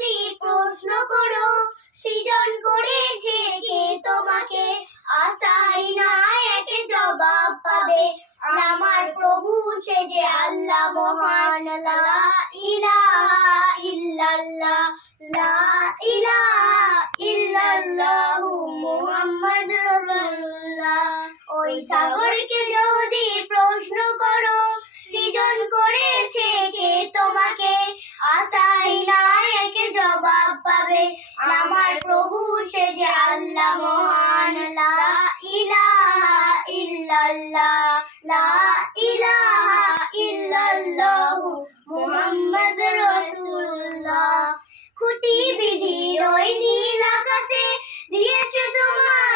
যদি প্রশ্ন করো, সৃজন করেছে কে তোমাকে, আশাই না একে জবাব পাবে। আমার প্রভু সে যে আল্লাহ মহান, লা ইলাহা ইল্লাল্লাহ, লা ইলাহা ইল্লাল্লাহু মুহাম্মাদুর রাসূলুল্লাহ। ওই সাগরকে যদি প্রশ্ন করো, সৃজন করেছে কে তোমাকে, আশাই না একে জবাব পাবে। আমার প্রভু সে যে আল্লাহ মহান, লা ইলাহা ইল্লাল্লাহ, লা ইলাহা ইল্লাল্লাহু মুহাম্মাদুর রাসূলুল্লাহ। খুঁটি বিধি ওই নীল আকাশে দিয়েছে তোমার